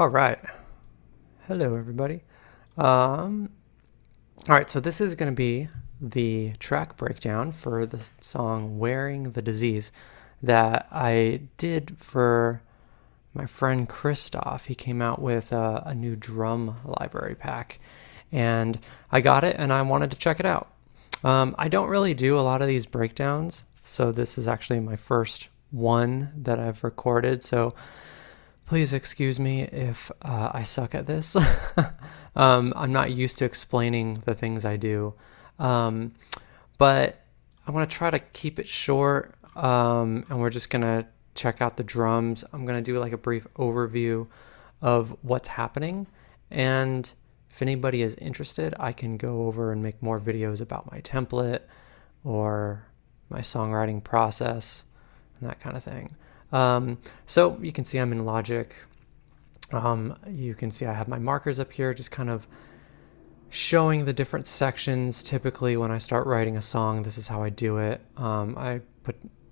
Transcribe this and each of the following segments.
All right. Hello, everybody. Um, all right, so this is going to be the track breakdown for the song Wearing the Disease that I did for my friend Christoph. He came out with a new drum library pack, and I got it and I wanted to check it out. I don't really do a lot of these breakdowns, so this is actually my first one that I've recorded. So please excuse me if I suck at this. I'm not used to explaining the things I do. Um, but I want to try to keep it short, and we're just going to check out the drums. I'm going to do like a brief overview of what's happening. And if anybody is interested, I can go over and make more videos about my template or my songwriting process and that kind of thing. So you can see I'm in Logic. You can see I have my markers up here, just kind of showing the different sections. Typically when I start writing a song, this is how I do it. I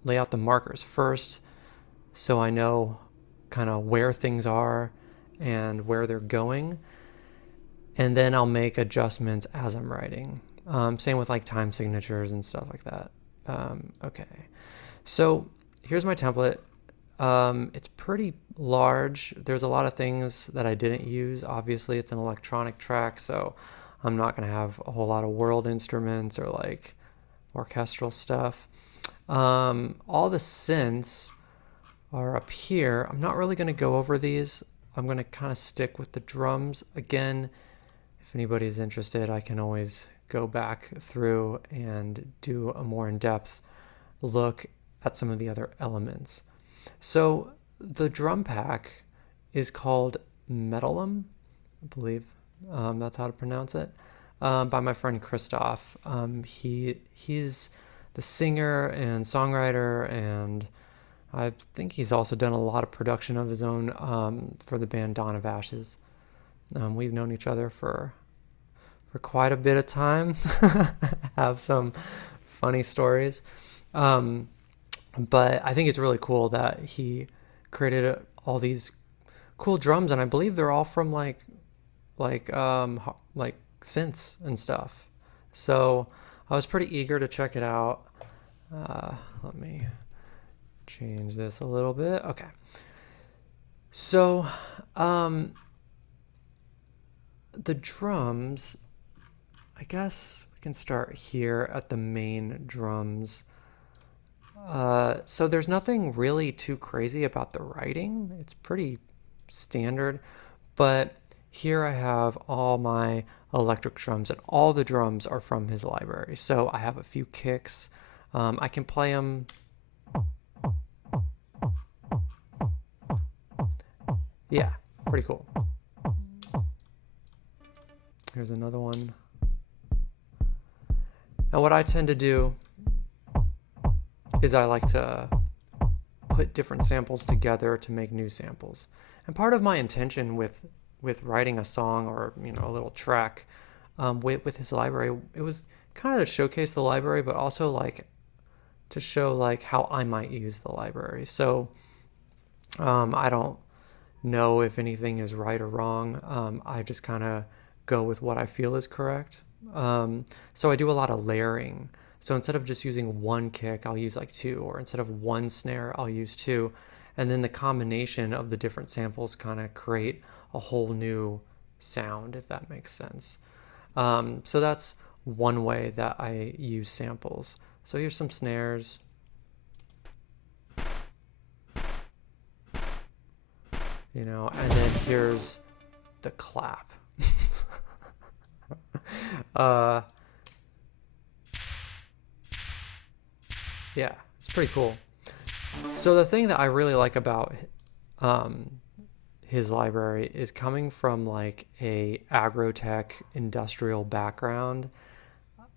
lay out the markers first so I know kind of where things are and where they're going. And then I'll make adjustments as I'm writing. Same with like time signatures and stuff like that. Okay. So here's my template. It's pretty large. There's a lot of things that I didn't use. Obviously, it's an electronic track, so I'm not going to have a whole lot of world instruments or like orchestral stuff. All the synths are up here. I'm not really going to go over these. I'm going to kind of stick with the drums. Again, if anybody's interested, I can always go back through and do a more in-depth look at some of the other elements. So the drum pack is called Metallum, I believe that's how to pronounce it, by my friend Christoph. He's the singer and songwriter, and I think he's also done a lot of production of his own for the band Dawn of Ashes. We've known each other for quite a bit of time. Have some funny stories. But I think it's really cool that he created all these cool drums, and I believe they're all from like synths and stuff. So I was pretty eager to check it out. Let me change this a little bit. Okay. So the drums, I guess we can start here at the main drums. So there's nothing really too crazy about the writing. It's pretty standard, but here I have all my electric drums, and all the drums are from his library. So I have a few kicks. I can play them. Yeah, pretty cool. Here's another one. Now what I tend to do is I like to put different samples together to make new samples. And part of my intention with writing a song or a little track with his library, it was kind of to showcase the library, but also like to show like how I might use the library. So I don't know if anything is right or wrong. I just kind of go with what I feel is correct. So I do a lot of layering. So instead of just using one kick, I'll use like two, or instead of one snare, I'll use two. And then the combination of the different samples kind of create a whole new sound, if that makes sense. So that's one way that I use samples. So here's some snares. And then here's the clap. Yeah, it's pretty cool. So the thing that I really like about his library is coming from like a agrotech industrial background.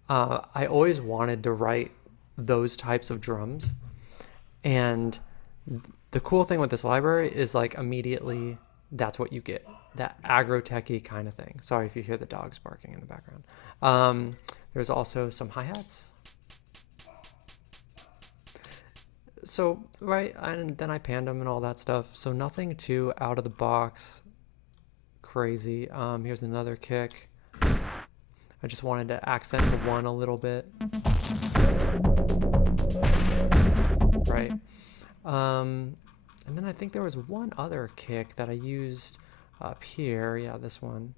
I always wanted to write those types of drums, and the cool thing with this library is like immediately that's what you get, that agrotech-y kind of thing. Sorry if you hear the dogs barking in the background. There's also some hi-hats. So, right, and then I panned them and all that stuff. So nothing too out of the box. crazy. Here's another kick. I just wanted to accent the one a little bit. Right. And then I think there was one other kick that I used up here. Yeah, this one.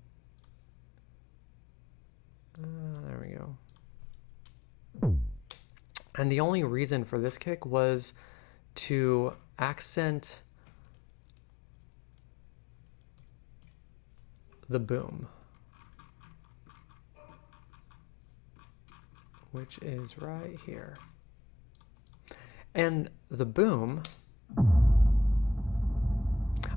There we go. And the only reason for this kick was to accent the boom, which is right here. And the boom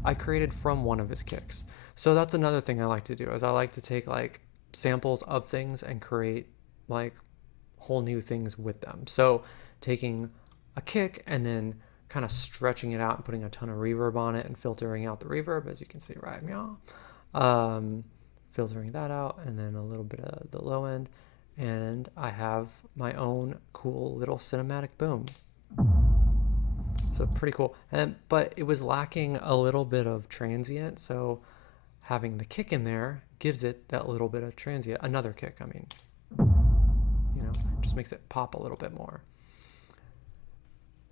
I created from one of his kicks. So that's another thing I like to do, is I like to take like samples of things and create like whole new things with them. So taking a kick and then kind of stretching it out and putting a ton of reverb on it and filtering out the reverb, as you can see right now. Filtering that out, and then a little bit of the low end, and I have my own cool little cinematic boom. So pretty cool. But it was lacking a little bit of transient, so having the kick in there gives it that little bit of transient. Another kick, I mean, you know, just makes it pop a little bit more.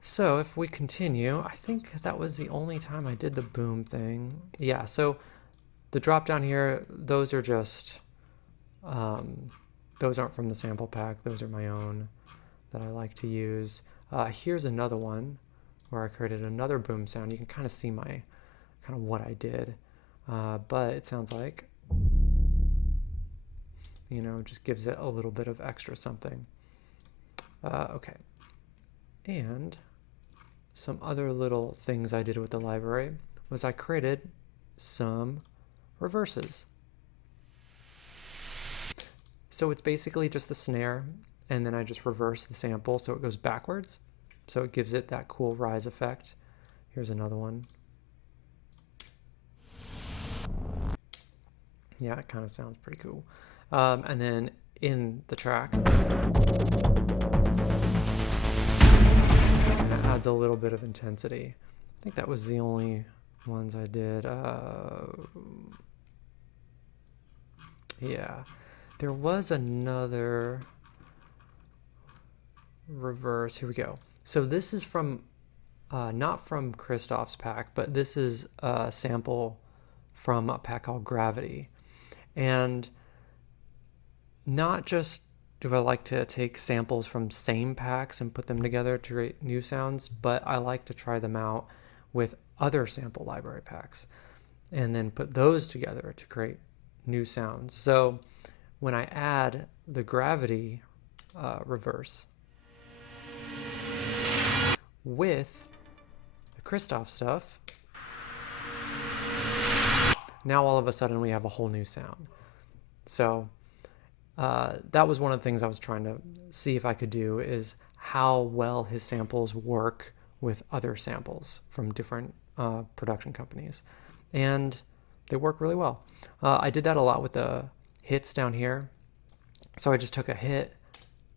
So if we continue, I think that was the only time I did the boom thing. Yeah, so the drop down here, those are just, those aren't from the sample pack. Those are my own that I like to use. Here's another one where I created another boom sound. You can kind of see my, kind of what I did. But it sounds like, you know, just gives it a little bit of extra something. Okay. And some other little things I did with the library was I created some reverses. So it's basically just the snare, and then I just reverse the sample so it goes backwards. So it gives it that cool rise effect. Here's another one. Yeah, it kind of sounds pretty cool. And then in the track, it adds a little bit of intensity. I think that was the only ones I did. Yeah, there was another reverse. Here we go. So this is from, not from Christoph's pack, but this is a sample from a pack called Gravity. And not just do I like to take samples from same packs and put them together to create new sounds, but I like to try them out with other sample library packs and then put those together to create new sounds. So when I add the Gravity reverse with the Christoph stuff, now all of a sudden we have a whole new sound. So that was one of the things I was trying to see if I could do, is how well his samples work with other samples from different production companies. And they work really well. I did that a lot with the hits down here. So I just took a hit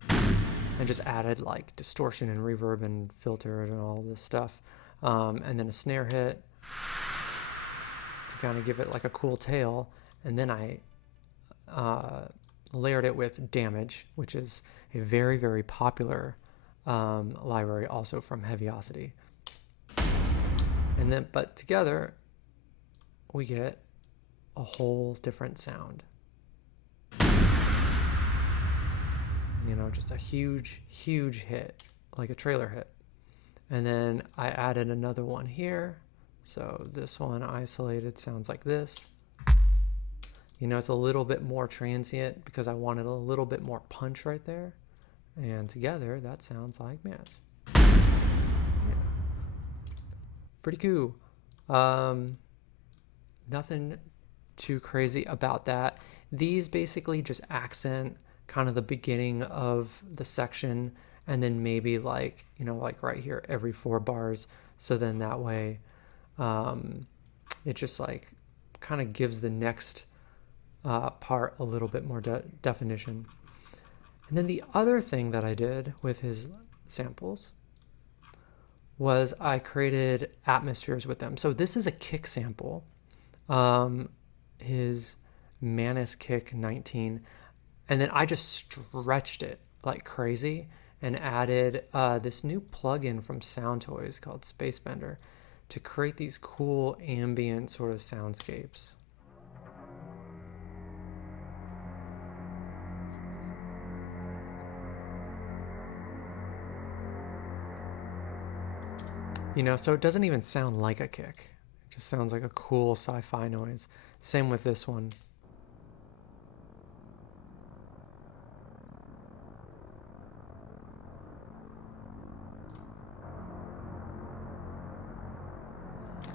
and just added like distortion and reverb and filter and all this stuff. And then a snare hit to kind of give it like a cool tail. And then I layered it with Damage, which is a very, very popular library also from Heaviosity. And then, but together we get a whole different sound. You know, just a huge, huge hit, like a trailer hit. And then I added another one here. So this one isolated sounds like this. You know, it's a little bit more transient because I wanted a little bit more punch right there. And together, that sounds like Mass. Yeah. Pretty cool. Nothing too crazy about that. These basically just accent kind of the beginning of the section, and then maybe like, you know, like right here every 4 bars. So then that way it just like kind of gives the next part a little bit more definition. And then the other thing that I did with his samples was I created atmospheres with them. So this is a kick sample, his Manus Kick 19, and then I just stretched it like crazy and added this new plugin from Sound Toys called Space Bender to create these cool ambient sort of soundscapes. You know, so it doesn't even sound like a kick. It just sounds like a cool sci-fi noise. Same with this one.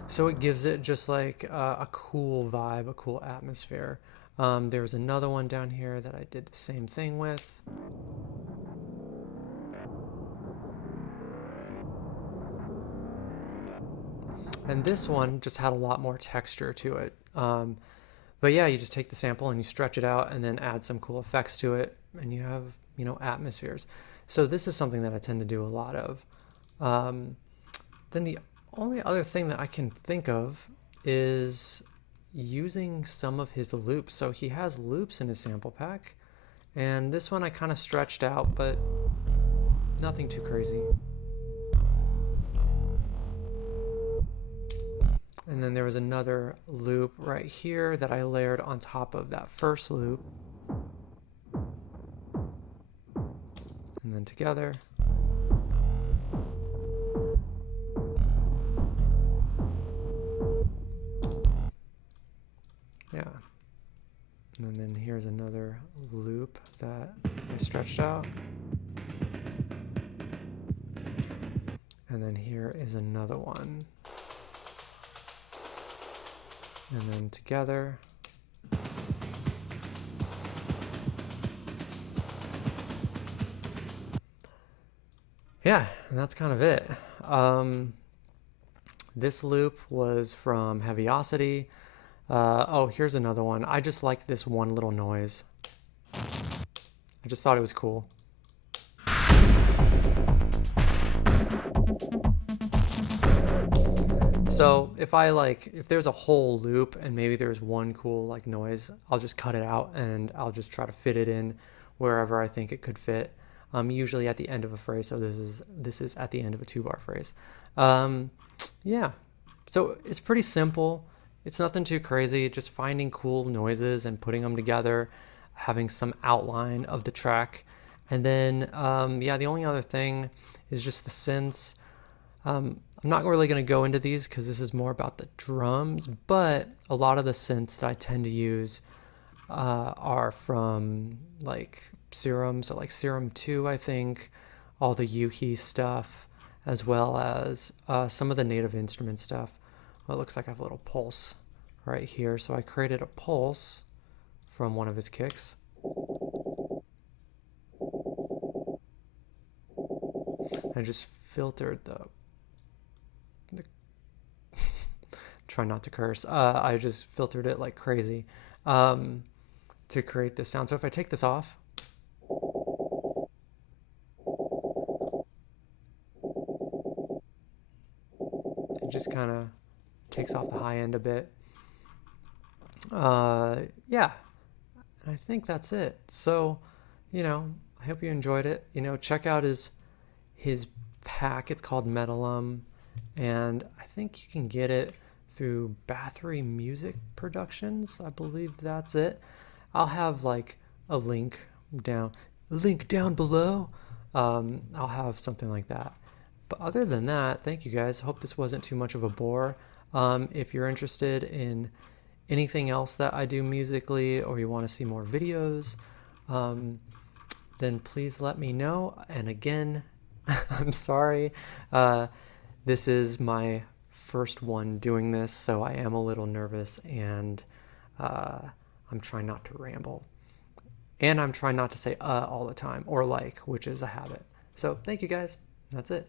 So it gives it just like a cool vibe, a cool atmosphere. There's another one down here that I did the same thing with. And this one just had a lot more texture to it. But yeah, you just take the sample and you stretch it out and then add some cool effects to it, and you have, you know, atmospheres. So this is something that I tend to do a lot of. Then the only other thing that I can think of is using some of his loops. So he has loops in his sample pack, and this one I kind of stretched out, but nothing too crazy. And then there was another loop right here that I layered on top of that first loop. And then together. Yeah. And then here's another loop that I stretched out. And then here is another one. And then together. Yeah, and that's kind of it. This loop was from Heaviosity. Oh, here's another one. I just liked this one little noise. I just thought it was cool. So if there's a whole loop and maybe there's one cool like noise, I'll just cut it out and I'll just try to fit it in wherever I think it could fit. Usually at the end of a phrase. So this is at the end of a 2-bar phrase. Yeah. So it's pretty simple. It's nothing too crazy. Just finding cool noises and putting them together, having some outline of the track. And then, yeah, the only other thing is just the synths. I'm not really going to go into these because this is more about the drums, but a lot of the synths that I tend to use are from like Serum, so like Serum 2, I think, all the Yuhi stuff, as well as some of the Native Instrument stuff. Well, it looks like I have a little pulse right here, so I created a pulse from one of his kicks. I just filtered the try not to curse. I just filtered it like crazy to create this sound. So if I take this off, it just kind of takes off the high end a bit. Yeah, I think that's it. So, you know, I hope you enjoyed it. You know, check out his pack. It's called Metallum, and I think you can get it through Bathory Music Productions. I believe that's it. I'll have like a link down below. I'll have something like that. But other than that, thank you guys. Hope this wasn't too much of a bore. If you're interested in anything else that I do musically, or you want to see more videos, then please let me know. And again, I'm sorry. This is my first one doing this, so I am a little nervous, and I'm trying not to ramble. And I'm trying not to say all the time, or like, which is a habit. So thank you guys. That's it.